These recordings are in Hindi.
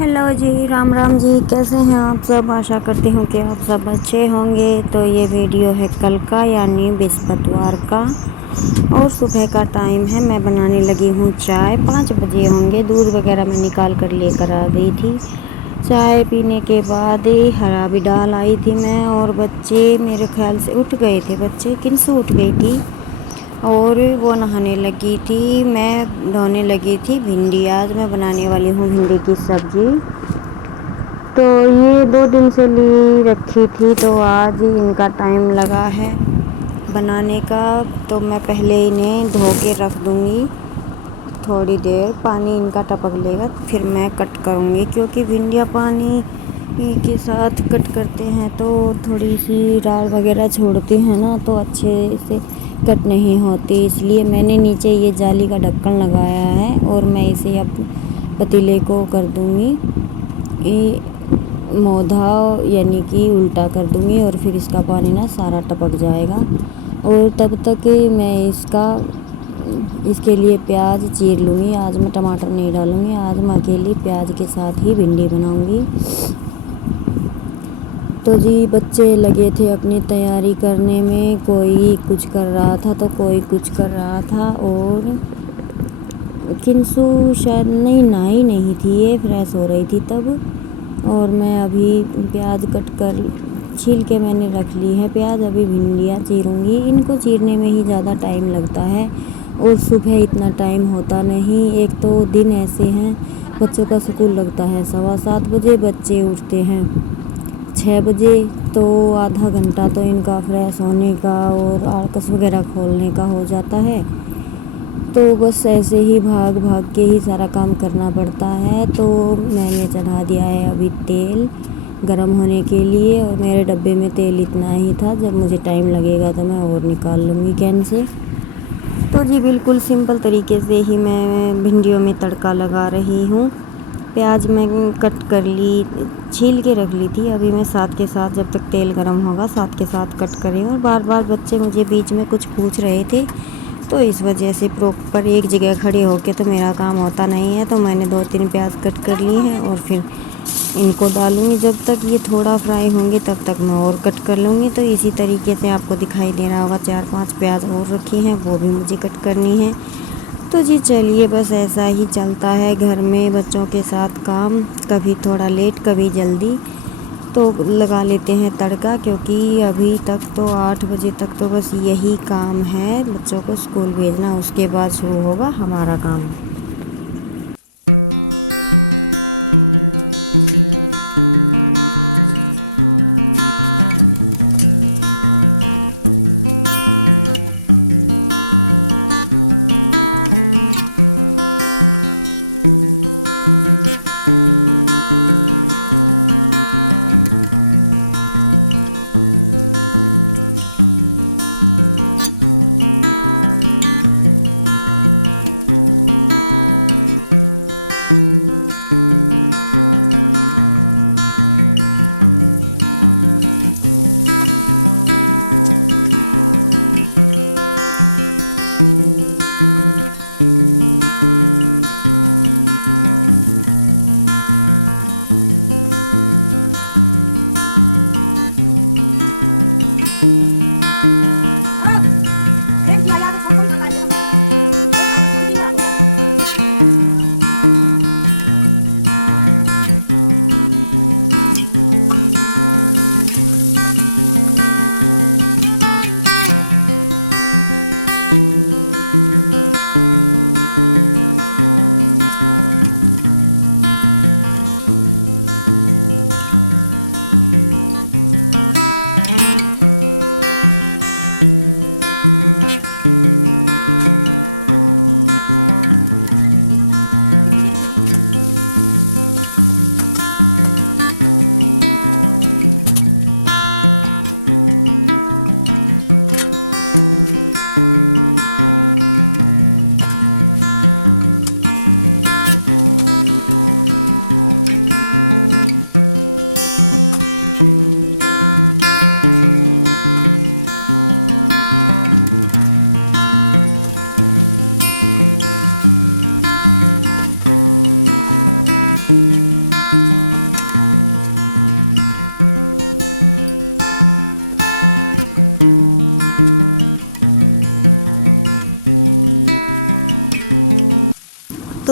हेलो जी, राम राम जी। कैसे हैं आप सब? आशा करती हूँ कि आप सब अच्छे होंगे। तो ये वीडियो है कल का, यानी बृहस्पतिवार का, और सुबह का टाइम है। मैं बनाने लगी हूँ चाय। 5 बजे होंगे। दूध वगैरह मैं निकाल कर लेकर आ गई थी। चाय पीने के बाद हरा भी डाल आई थी मैं, और बच्चे मेरे ख्याल से उठ गए थे। बच्चे किनसे उठ गई थी और वो नहाने लगी थी। मैं धोने लगी थी भिंडी। आज मैं बनाने वाली हूँ भिंडी की सब्ज़ी। तो ये 2 दिन से ली रखी थी, तो आज इनका टाइम लगा है बनाने का। तो मैं पहले इन्हें धो के रख दूँगी। थोड़ी देर पानी इनका टपक लेगा, फिर मैं कट करूँगी, क्योंकि भिंडियाँ पानी के साथ कट करते हैं तो थोड़ी सी राल वगैरह छोड़ती हैं ना, तो अच्छे से कट नहीं होती। इसलिए मैंने नीचे ये जाली का ढक्कन लगाया है, और मैं इसे अब पतीले को कर दूँगी मोधा, यानी कि उल्टा कर दूँगी, और फिर इसका पानी ना सारा टपक जाएगा। और तब तक मैं इसके लिए प्याज चीर लूँगी। आज मैं टमाटर नहीं डालूँगी, आज मैं अकेली प्याज के साथ ही भिंडी बनाऊँगी। तो जी बच्चे लगे थे अपनी तैयारी करने में, कोई कुछ कर रहा था तो कोई कुछ कर रहा था। और किंसु शायद नहाई नहीं थी, ये फ्रेश हो रही थी तब। और मैं अभी प्याज कट कर छील के मैंने रख ली है प्याज। अभी भिंडियाँ चीरूँगी। इनको चीरने में ही ज़्यादा टाइम लगता है, और सुबह इतना टाइम होता नहीं। एक तो दिन ऐसे हैं, बच्चों का स्कूल लगता है 7:15 बजे, बच्चे उठते हैं 6 बजे। तो आधा घंटा तो इनका फ्रेश होने का और आर्कस वगैरह खोलने का हो जाता है। तो बस ऐसे ही भाग भाग के ही सारा काम करना पड़ता है। तो मैंने चढ़ा दिया है अभी तेल गरम होने के लिए, और मेरे डब्बे में तेल इतना ही था। जब मुझे टाइम लगेगा तो मैं और निकाल लूँगी कैन से। तो जी बिल्कुल सिंपल तरीके से ही मैं भिंडियों में तड़का लगा रही हूँ। प्याज मैं कट कर ली, छील के रख ली थी। अभी मैं साथ के साथ, जब तक तेल गरम होगा, साथ के साथ कट करी हूँ। और बार बार बच्चे मुझे बीच में कुछ पूछ रहे थे, तो इस वजह से प्रॉपर एक जगह खड़े होके तो मेरा काम होता नहीं है। तो मैंने 2-3 प्याज कट कर लिए हैं, और फिर इनको डालूँगी। जब तक ये थोड़ा फ्राई होंगे तब तक मैं और कट कर लूँगी। तो इसी तरीके से आपको दिखाई दे रहा होगा 4-5 प्याज और रखी हैं, वो भी मुझे कट करनी है। तो जी चलिए, बस ऐसा ही चलता है घर में बच्चों के साथ काम, कभी थोड़ा लेट कभी जल्दी। तो लगा लेते हैं तड़का, क्योंकि अभी तक तो 8 बजे तक तो बस यही काम है, बच्चों को स्कूल भेजना। उसके बाद शुरू होगा हमारा काम।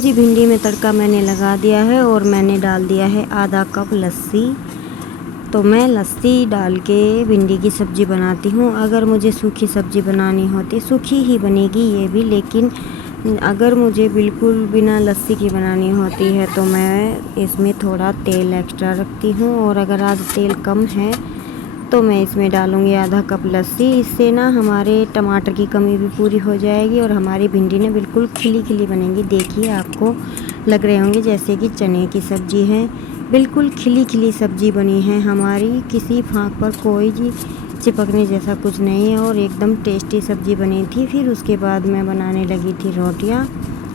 जी भिंडी में तड़का मैंने लगा दिया है और मैंने डाल दिया है आधा कप लस्सी। तो मैं लस्सी डाल के भिंडी की सब्ज़ी बनाती हूँ। अगर मुझे सूखी सब्ज़ी बनानी होती, सूखी ही बनेगी ये भी, लेकिन अगर मुझे बिल्कुल बिना लस्सी की बनानी होती है तो मैं इसमें थोड़ा तेल एक्स्ट्रा रखती हूँ। और अगर आज तेल कम है तो मैं इसमें डालूँगी आधा कप लस्सी। इससे ना हमारे टमाटर की कमी भी पूरी हो जाएगी और हमारी भिंडी ना बिल्कुल खिली खिली बनेगी। देखिए आपको लग रहे होंगे जैसे कि चने की सब्ज़ी है, बिल्कुल खिली खिली सब्ज़ी बनी है हमारी, किसी फाँक पर कोई जी चिपकने जैसा कुछ नहीं है और एकदम टेस्टी सब्ज़ी बनी थी। फिर उसके बाद मैं बनाने लगी थी रोटियाँ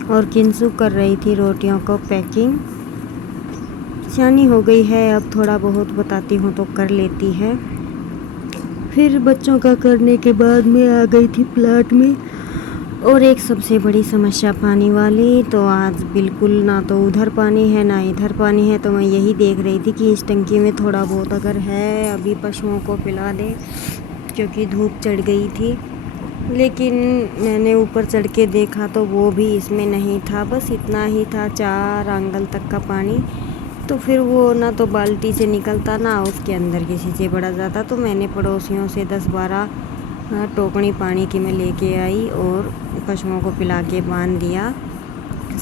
और किंसु कर रही थी रोटियों को पैकिंग। शानी हो गई है, अब थोड़ा बहुत बताती हूँ तो कर लेती है। फिर बच्चों का करने के बाद मैं आ गई थी प्लाट में। और एक सबसे बड़ी समस्या पानी वाली, तो आज बिल्कुल ना तो उधर पानी है ना इधर पानी है। तो मैं यही देख रही थी कि इस टंकी में थोड़ा बहुत अगर है अभी पशुओं को पिला दें, क्योंकि धूप चढ़ गई थी। लेकिन मैंने ऊपर चढ़ के देखा तो वो भी इसमें नहीं था, बस इतना ही था 4 आंगल तक का पानी। तो फिर वो ना तो बाल्टी से निकलता ना उसके अंदर किसी से पड़ा जाता। तो मैंने पड़ोसियों से 10-12 टोकनी पानी की मैं लेके आई और पशुओं को पिला के बांध दिया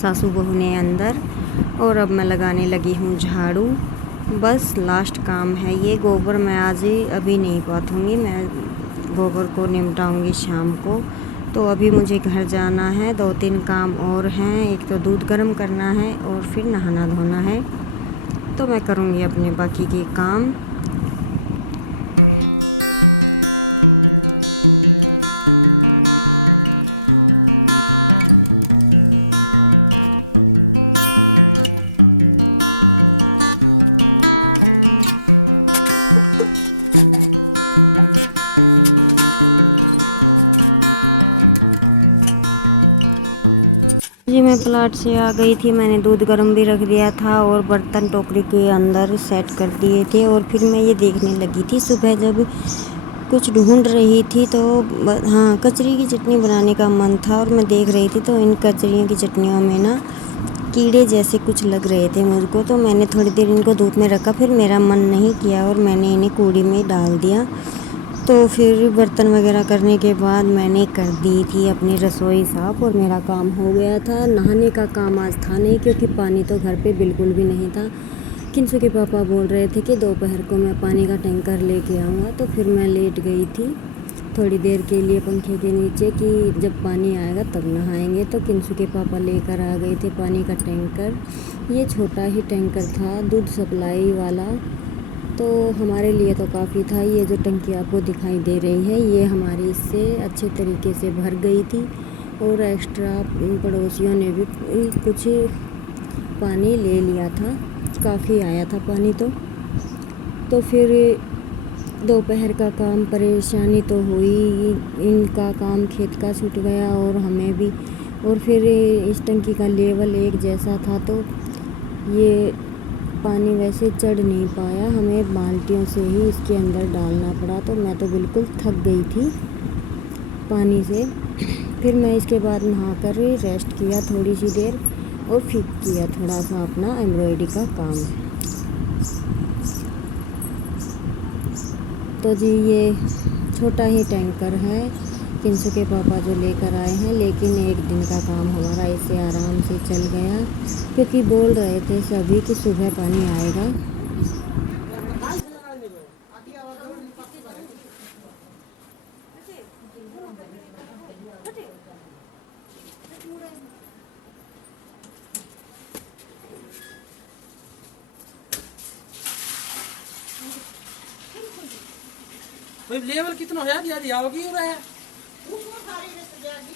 सासू बहू ने अंदर। और अब मैं लगाने लगी हूँ झाड़ू, बस लास्ट काम है ये। गोबर मैं आज अभी नहीं पाथूँगी, मैं गोबर को निपटाऊँगी शाम को। तो अभी मुझे घर जाना है, 2-3 काम और हैं। एक तो दूध गर्म करना है और फिर नहाना धोना है। तो मैं करूँगी अपने बाकी के काम। जी मैं प्लाट से आ गई थी, मैंने दूध गर्म भी रख दिया था और बर्तन टोकरी के अंदर सेट कर दिए थे। और फिर मैं ये देखने लगी थी, सुबह जब कुछ ढूंढ रही थी तो हाँ कचरी की चटनी बनाने का मन था। और मैं देख रही थी तो इन कचरियों की चटनियों में ना कीड़े जैसे कुछ लग रहे थे मुझको। तो मैंने थोड़ी देर इनको धूप में रखा, फिर मेरा मन नहीं किया और मैंने इन्हें कूड़ी में डाल दिया। तो फिर बर्तन वगैरह करने के बाद मैंने कर दी थी अपनी रसोई साफ़ और मेरा काम हो गया था। नहाने का काम आज था नहीं, क्योंकि पानी तो घर पे बिल्कुल भी नहीं था। किंसु के पापा बोल रहे थे कि दोपहर को मैं पानी का टैंकर लेके आऊँगा। तो फिर मैं लेट गई थी थोड़ी देर के लिए पंखे के नीचे कि जब पानी आएगा तब नहाएंगे। तो किंसु के पापा लेकर आ गए थे पानी का टैंकर। ये छोटा ही टैंकर था दूध सप्लाई वाला, तो हमारे लिए तो काफ़ी था। ये जो टंकी आपको दिखाई दे रही है ये हमारी इससे अच्छे तरीके से भर गई थी और एक्स्ट्रा पड़ोसियों ने भी कुछ पानी ले लिया था, काफ़ी आया था पानी। तो फिर दोपहर का काम परेशानी तो हुई, इनका काम खेत का छूट गया और हमें भी। और फिर इस टंकी का लेवल एक जैसा था तो ये पानी वैसे चढ़ नहीं पाया, हमें बाल्टियों से ही इसके अंदर डालना पड़ा। तो मैं तो बिल्कुल थक गई थी पानी से। फिर मैं इसके बाद नहा कर रेस्ट किया थोड़ी सी देर और फिर किया थोड़ा सा अपना एम्ब्रॉयडरी का काम। तो जी ये छोटा ही टैंकर है किंसु के पापा जो लेकर आए हैं, लेकिन एक दिन का काम हमारा इससे आराम से चल गया, क्योंकि बोल रहे थे सभी कि सुबह पानी आएगा। लेवल कितना हो यार यार आओगी हो रहा है उसको सारी रिश्ते जाएगी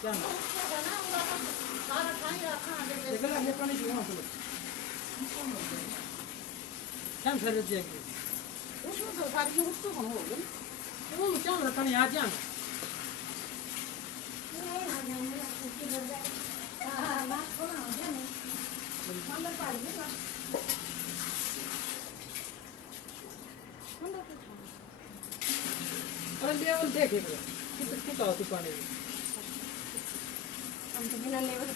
क्या उसको है ना उनका तो सारा खाई रखा है लेवल ये पानी क्यों ना चलो क्या कर रही है उसको तो सारी उसको हम हो गई वो क्या रखा नहीं आज जान हां बात को ना जाने अंदर पानी ना अंदर को अरे लेवल देख एक कितना कितना होती पानी हम तो बिना लेवल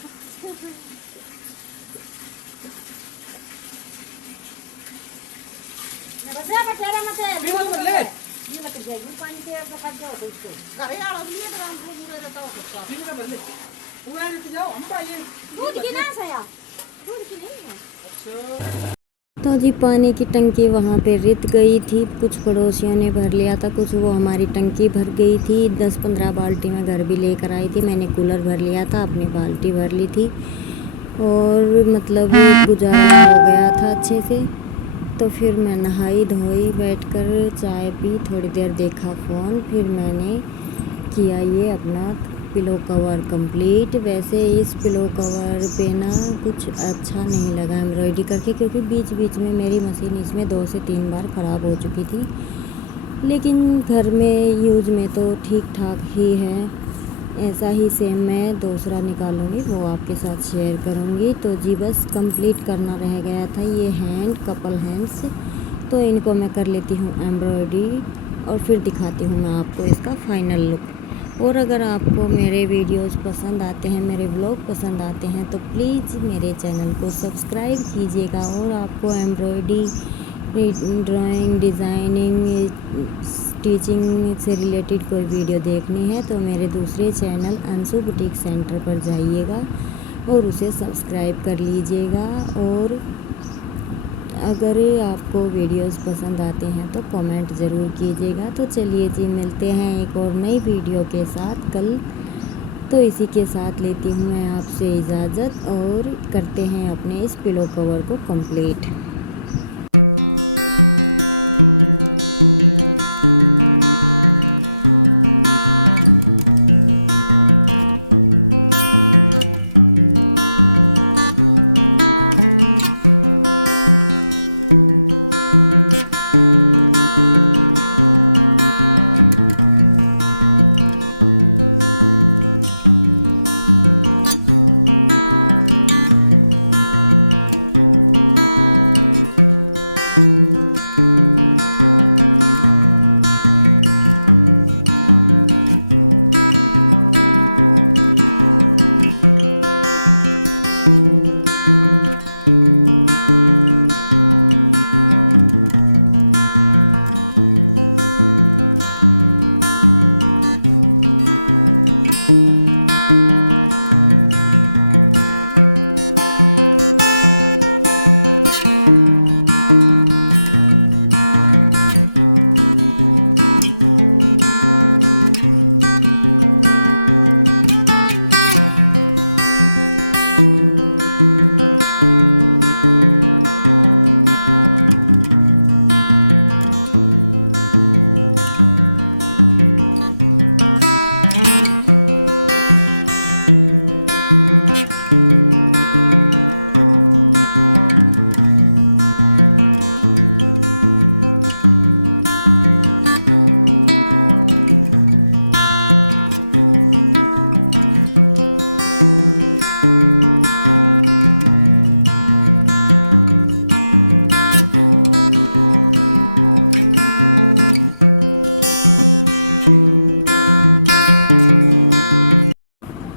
बजा बटेरा मत पीना तो ले ये मत जाए पानी के पकड़ जाओ उसको घरे आड़ो लिए तो हम पूरे रहता हो सकता पीना तो ले पूरा लेते जाओ हम भाई दूध की ना सया दूध की नहीं है अच्छा तो जी पानी की टंकी वहाँ पे रित गई थी, कुछ पड़ोसियों ने भर लिया था, कुछ वो हमारी टंकी भर गई थी। 10-15 बाल्टी मैं घर भी लेकर आई थी, मैंने कूलर भर लिया था, अपनी बाल्टी भर ली थी और मतलब गुजारा हो गया था अच्छे से। तो फिर मैं नहाई धोई, बैठकर चाय पी, थोड़ी देर देखा फ़ोन, फिर मैंने किया ये अपना पिलो कवर कंप्लीट। वैसे इस पिलो कवर पे ना कुछ अच्छा नहीं लगा एम्ब्रॉयडरी करके, क्योंकि बीच बीच में मेरी मशीन इसमें 2 से 3 बार ख़राब हो चुकी थी, लेकिन घर में यूज में तो ठीक ठाक ही है। ऐसा ही सेम मैं दूसरा निकालूंगी, वो आपके साथ शेयर करूंगी। तो जी बस कंप्लीट करना रह गया था ये हैंड, कपल हैंड्स, तो इनको मैं कर लेती हूँ एम्ब्रॉयडरी और फिर दिखाती हूँ मैं आपको इसका फाइनल लुक। और अगर आपको मेरे वीडियोस पसंद आते हैं, मेरे व्लॉग पसंद आते हैं, तो प्लीज़ मेरे चैनल को सब्सक्राइब कीजिएगा। और आपको एम्ब्रॉयडरी, ड्राइंग, डिज़ाइनिंग, स्टिचिंग से रिलेटेड कोई वीडियो देखनी है तो मेरे दूसरे चैनल अंशु बुटीक सेंटर पर जाइएगा और उसे सब्सक्राइब कर लीजिएगा। और अगर आपको वीडियोस पसंद आते हैं तो कमेंट ज़रूर कीजिएगा। तो चलिए जी, मिलते हैं एक और नई वीडियो के साथ कल। तो इसी के साथ लेती हूँ मैं आपसे इजाज़त और करते हैं अपने इस पिलो कवर को कंप्लीट।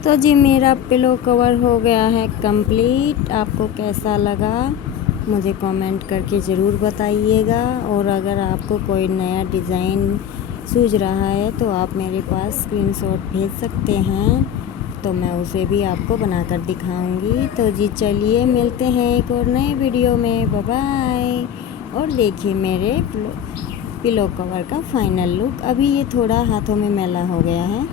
तो जी मेरा पिलो कवर हो गया है कंप्लीट। आपको कैसा लगा मुझे कमेंट करके ज़रूर बताइएगा। और अगर आपको कोई नया डिज़ाइन सूझ रहा है तो आप मेरे पास स्क्रीनशॉट भेज सकते हैं, तो मैं उसे भी आपको बनाकर दिखाऊंगी। तो जी चलिए मिलते हैं एक और नए वीडियो में, बाय बाय। और देखिए मेरे पिलो कवर का फाइनल लुक। अभी ये थोड़ा हाथों में मैला हो गया है।